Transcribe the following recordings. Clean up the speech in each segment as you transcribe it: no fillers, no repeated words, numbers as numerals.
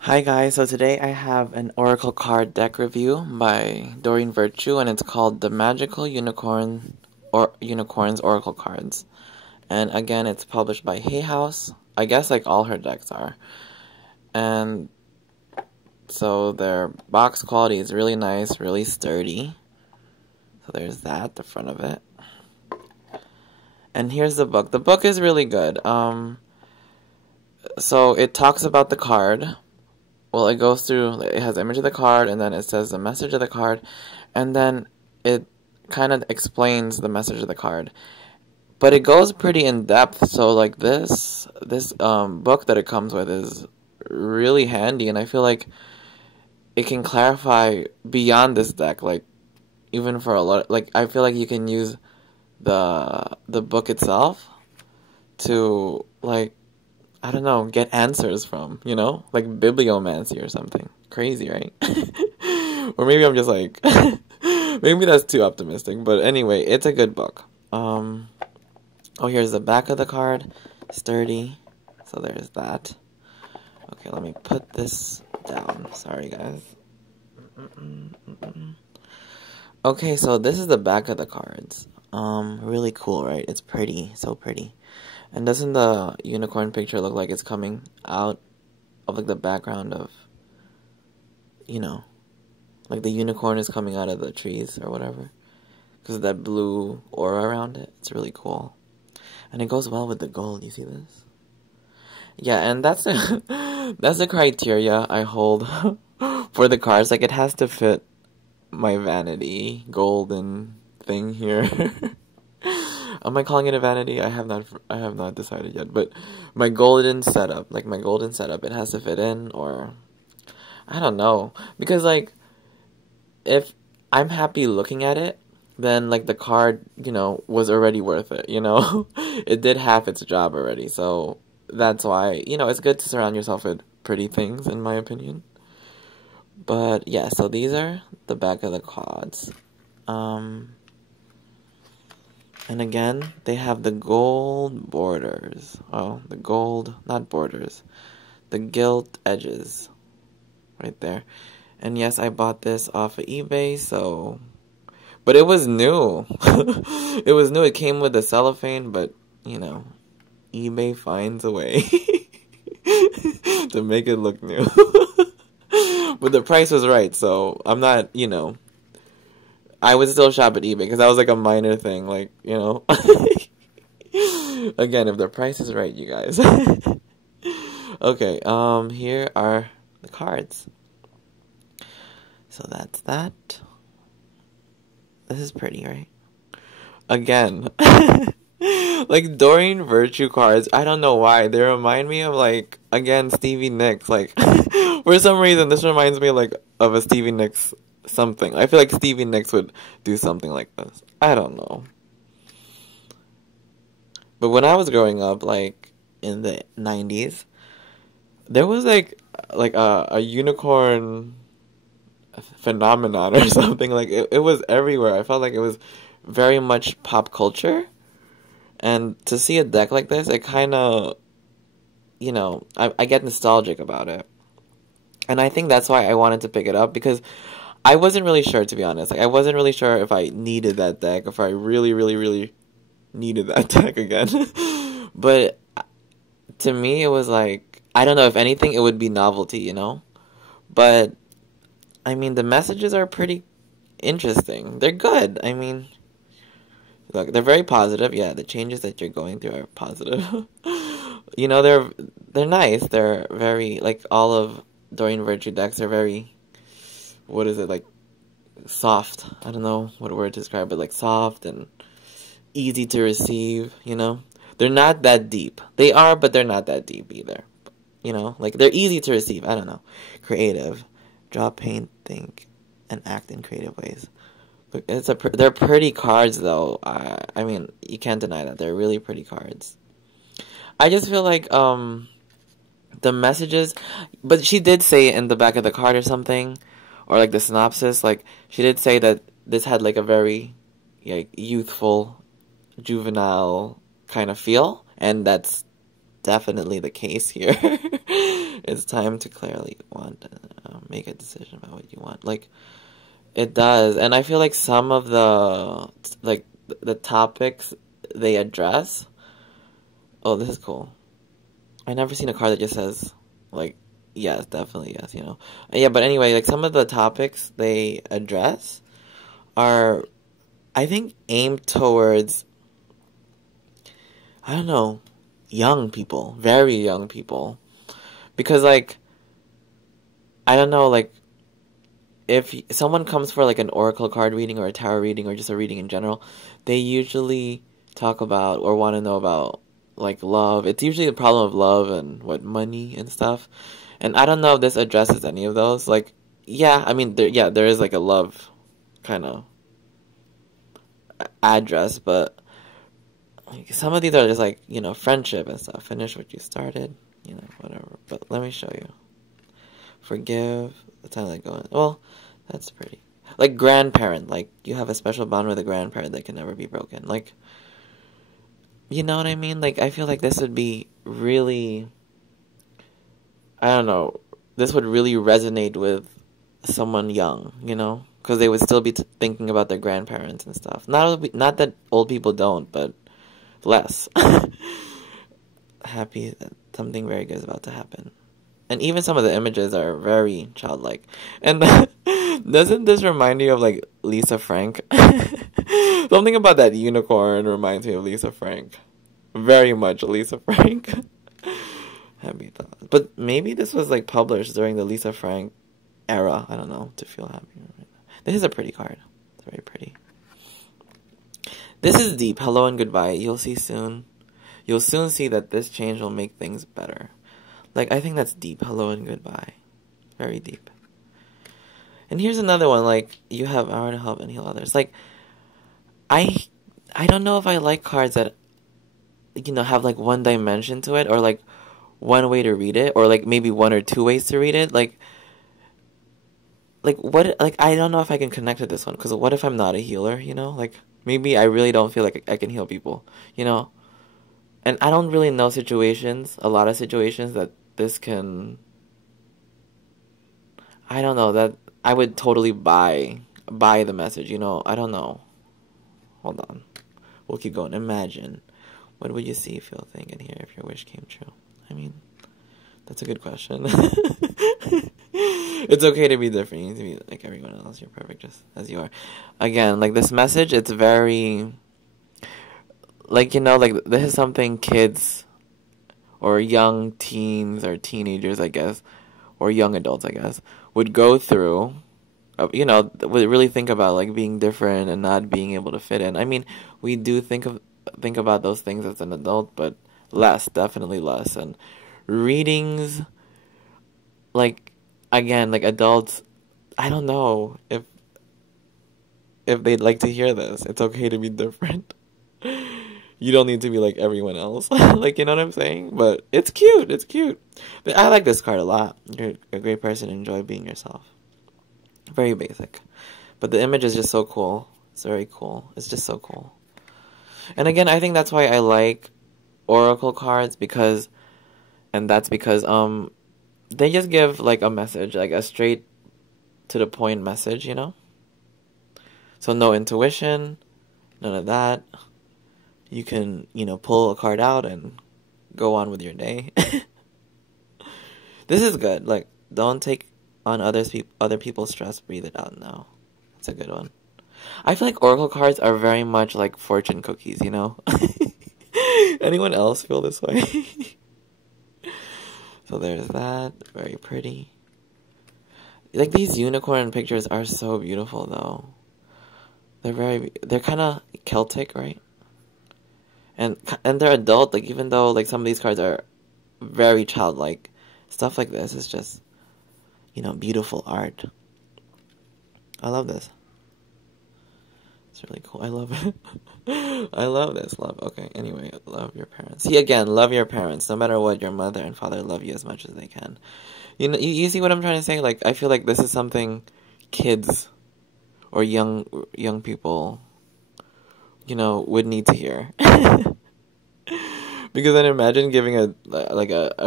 Hi guys, so today I have an Oracle card deck review by Doreen Virtue, and it's called The Magical Unicorn or Unicorns Oracle Cards. And again, it's published by Hay House. I guess like all her decks are. And so their box quality is really nice, really sturdy. So there's that, the front of it. And here's the book. The book is really good. So it talks about the card. Well, it goes through, it has the image of the card, and then it says the message of the card, and then it kind of explains the message of the card. But it goes pretty in depth, so like this book that it comes with is really handy, and I feel like it can clarify beyond this deck, like even for a lot, like I feel like you can use the book itself to like I don't know, get answers from, you know? Like bibliomancy or something. Crazy, right? Or maybe I'm just like, maybe that's too optimistic. But anyway, it's a good book. Oh, here's the back of the card. Sturdy. So there's that. Okay, let me put this down. Sorry, guys. Okay, so this is the back of the cards. Really cool, right? It's pretty. So pretty. And doesn't the unicorn picture look like it's coming out of like the background of, you know, like the unicorn is coming out of the trees or whatever, because of that blue aura around it. It's really cool, and it goes well with the gold. You see this? Yeah, and that's the criteria I hold for the cards. Like it has to fit my vanity golden thing here. Am I calling it a vanity? I have not decided yet. But my golden setup, it has to fit in, or I don't know, because like if I'm happy looking at it, then like the card, you know, was already worth it. You know, it did half its job already. So that's why, you know, it's good to surround yourself with pretty things, in my opinion. But yeah, so these are the back of the cards. And again, they have the gold borders. Oh, the gold, not borders. The gilt edges. Right there. And yes, I bought this off of eBay, so... But it was new. It was new. It came with the cellophane, but, you know, eBay finds a way to make it look new. But the price was right, so I'm not, you know... I would still shop at eBay because that was like a minor thing, like, you know. Again, if the price is right, you guys. Okay, here are the cards. So that's that. This is pretty, right? Again. Like Doreen Virtue cards, I don't know why. They remind me of like, again, Stevie Nicks. Like, for some reason, this reminds me like of a Stevie Nicks something. I feel like Stevie Nicks would do something like this. I don't know. But when I was growing up, like in the 90s, there was like a unicorn phenomenon or something. Like it was everywhere. I felt like it was very much pop culture. And to see a deck like this, it kind of, you know, I get nostalgic about it. And I think that's why I wanted to pick it up, because I wasn't really sure, to be honest. Like, I wasn't really sure if I needed that deck, if I really, really, really needed that deck again. But to me, it was like, I don't know, if anything, it would be novelty, you know? But, I mean, the messages are pretty interesting. They're good. I mean, look, they're very positive. Yeah, the changes that you're going through are positive. You know, they're nice. They're very, like, all of Doreen Virtue decks are very... What is it, like, soft? I don't know what word to describe it, like soft and easy to receive, you know? They're not that deep. They are, but they're not that deep either. You know? Like, they're easy to receive. I don't know. Creative. Draw, paint, think, and act in creative ways. Look, they're pretty cards, though. I mean, you can't deny that. They're really pretty cards. I just feel like, the messages... But she did say it in the back of the card or something, or like the synopsis, like she did say that this had like a very like youthful, juvenile kind of feel, and that's definitely the case here. It's time to clearly want make a decision about what you want. Like, it does. And I feel like some of the topics they address. Oh, this is cool. I never seen a card that just says, like, yes, definitely yes, you know. Yeah, but anyway, like, some of the topics they address are, I think, aimed towards, I don't know, young people, very young people. Because, like, I don't know, like, if someone comes for, like, an oracle card reading or a tarot reading or just a reading in general, they usually talk about or want to know about, like, love. It's usually the problem of love and, money and stuff. And I don't know if this addresses any of those. Like, yeah, I mean, there is, like, a love kind of address, but like, some of these are just, like, you know, friendship and stuff. Finish what you started, you know, whatever. But let me show you. Forgive. The time they go in. Well, that's pretty. Like, grandparent. Like, you have a special bond with a grandparent that can never be broken. Like, you know what I mean? Like, I feel like this would be really, I don't know, this would really resonate with someone young, you know? Because they would still be thinking about their grandparents and stuff. Not that old people don't, but less. Happy that something very good is about to happen. And even some of the images are very childlike. And doesn't this remind you of, like, Lisa Frank? Something about that unicorn reminds me of Lisa Frank. Very much Lisa Frank. Happy thoughts. But maybe this was, like, published during the Lisa Frank era. I don't know. To feel happy right now. This is a pretty card. It's very pretty. This is deep. Hello and goodbye. You'll see soon. You'll soon see that this change will make things better. Like, I think that's deep. Hello and goodbye. Very deep. And here's another one. Like, you have hour to help and heal others. Like, I don't know if I like cards that, you know, have, like, one dimension to it. Or, like, one way to read it. Or, like, maybe one or two ways to read it. Like, what, like, I don't know if I can connect to this one. Because what if I'm not a healer, you know? Like, maybe I really don't feel like I can heal people, you know? And I don't really know a lot of situations that this can, I don't know, that I would totally buy the message, you know? I don't know. Hold on. We'll keep going. Imagine. What would you see, feel, think, and hear if your wish came true? I mean, that's a good question. It's okay to be different. You need to be like everyone else. You're perfect just as you are. Again, like, this message, it's very, like, you know, like, this is something kids or young teens or teenagers, I guess, or young adults, I guess, would go through, you know, would really think about, like, being different and not being able to fit in. I mean, we do think about those things as an adult, but less, definitely less. And readings, like, again, like, adults, I don't know if they'd like to hear this. It's okay to be different. You don't need to be like everyone else. Like, you know what I'm saying? But it's cute. It's cute. I like this card a lot. You're a great person. Enjoy being yourself. Very basic. But the image is just so cool. It's very cool. It's just so cool. And again, I think that's why I like oracle cards, because they just give, like, a message, like a straight to the point message, you know? So no intuition, none of that. You can, you know, pull a card out and go on with your day. This is good. Like, don't take on other people's stress. Breathe it out now. That's a good one. I feel like oracle cards are very much like fortune cookies, you know? Anyone else feel this way? So there's that. Very pretty. Like, these unicorn pictures are so beautiful, though. They're kind of Celtic, right? And they're adult, like, even though, like, some of these cards are very childlike, stuff like this is just, you know, beautiful art. I love this. It's really cool. I love it. I love this. Okay, anyway, love your parents. See, again, love your parents. No matter what, your mother and father love you as much as they can. You know, you see what I'm trying to say? Like, I feel like this is something kids or young people, you know, would need to hear. Because then imagine giving a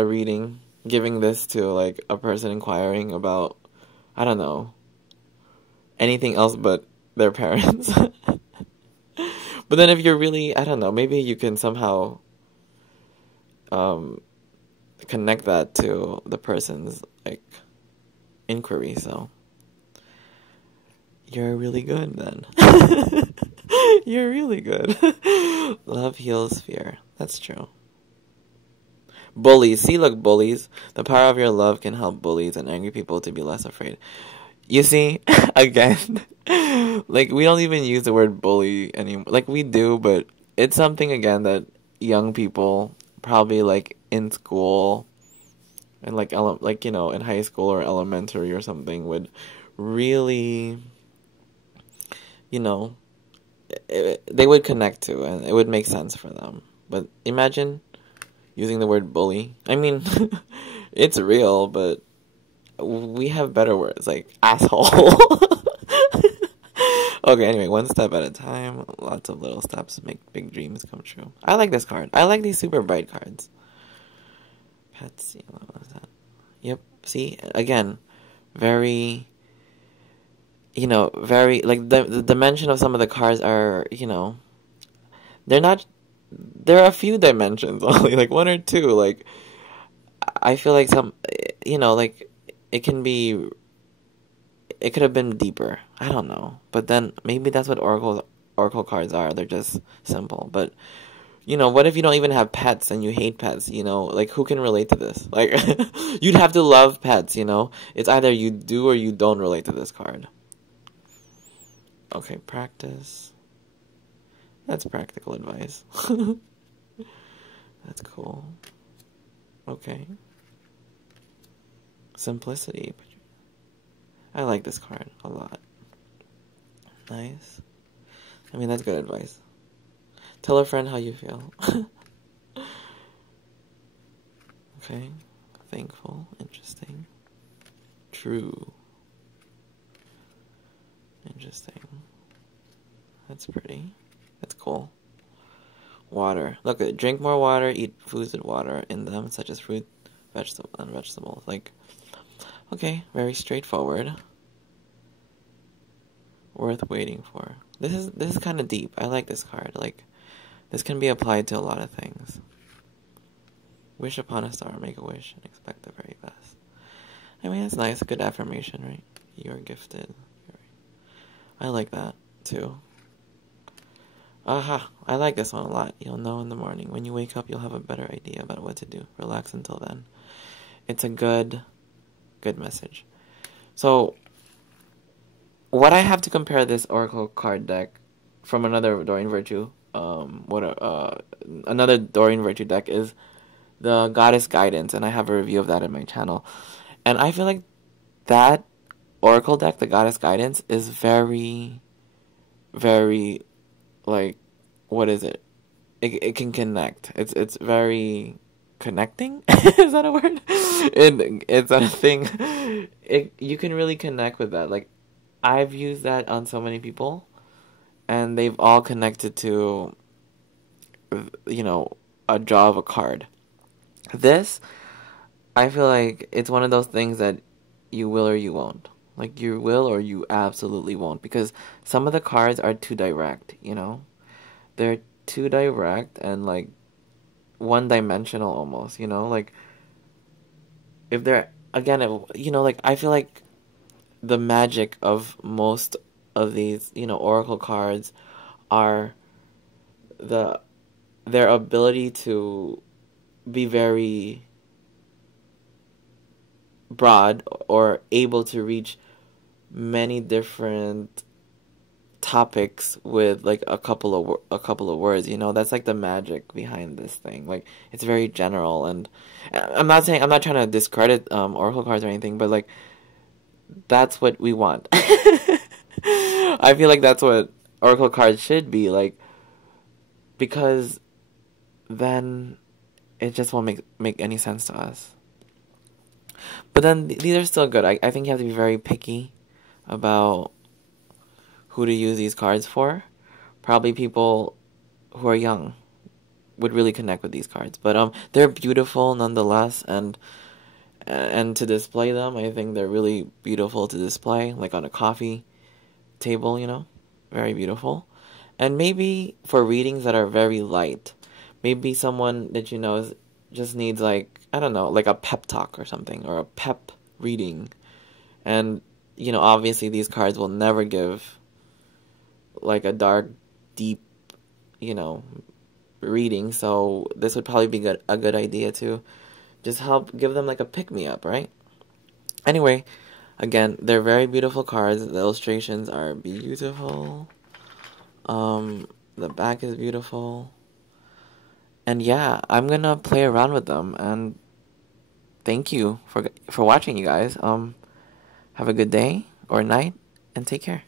reading, giving this to like a person inquiring about, I don't know, anything else but their parents. But then if you're really, I don't know, maybe you can somehow um connect that to the person's like inquiry, so you're really good then. You're really good. Love heals fear. That's true. Bullies. See, look, bullies. The power of your love can help bullies and angry people to be less afraid. You see, again, like, we don't even use the word bully anymore. Like, we do, but it's something, again, that young people, probably, like, in school, and, like, in high school or elementary or something, would really, you know, they would connect to, and it would make sense for them. But imagine using the word bully. I mean, it's real, but we have better words, like asshole. Okay, anyway, one step at a time. Lots of little steps make big dreams come true. I like this card. I like these super bright cards. Patsy, what was that? Yep, see? Again, very, very, like, the dimension of some of the cards are, they're not, there are a few dimensions only, like one or two, like, I feel like some, like, it could have been deeper. I don't know. But then maybe that's what Oracle cards are. They're just simple. But, what if you don't even have pets and you hate pets, Like, who can relate to this? Like, you'd have to love pets, It's either you do or you don't relate to this card. Okay, practice. That's practical advice. That's cool. Okay. Simplicity. I like this card a lot. Nice. I mean, that's good advice. Tell a friend how you feel. Okay. Thankful. Interesting. True. Interesting. That's pretty. That's cool. Water. Look, drink more water, eat foods with water in them, such as fruit, vegetables. Like, okay, very straightforward. Worth waiting for. This is kind of deep. I like this card. Like, this can be applied to a lot of things. Wish upon a star, make a wish, and expect the very best. I mean, it's nice. Good affirmation, right? You're gifted. I like that, too. Aha, I like this one a lot. You'll know in the morning. When you wake up, you'll have a better idea about what to do. Relax until then. It's a good message. So, what I have to compare this Oracle card deck from another Doreen Virtue, another Doreen Virtue deck is the Goddess Guidance, and I have a review of that in my channel. And I feel like that Oracle deck, the Goddess Guidance, is very, very, like, what is it? It can connect. It's very connecting. Is that a word? It's a thing. You can really connect with that. Like, I've used that on so many people, and they've all connected to, a draw of a card. This, I feel like it's one of those things that you will or you won't. Like, you will or you absolutely won't. Because some of the cards are too direct, They're too direct and, like, one-dimensional almost, Like, if they're, again, like, I feel like the magic of most of these, Oracle cards are their ability to be very broad or able to reach many different topics with like a couple of words. That's like the magic behind this thing. Like, it's very general, and I'm not trying to discredit Oracle cards or anything, but like, that's what we want. I feel like that's what Oracle cards should be like, because then it just won't make any sense to us. But then these are still good. I think you have to be very picky about who to use these cards for. Probably people who are young. would really connect with these cards. But they're beautiful nonetheless, and to display them, I think they're really beautiful to display, like on a coffee table, very beautiful. And maybe for readings that are very light, maybe someone that just needs, like, I don't know, like a pep talk or something, or a pep reading. And obviously these cards will never give like a dark, deep, you know, reading, so this would probably be a good idea to just help give them like a pick-me-up, right? Anyway, again, they're very beautiful cards. The illustrations are beautiful. The back is beautiful. And yeah, I'm gonna play around with them, and thank you for watching, you guys. Have a good day or night, and take care.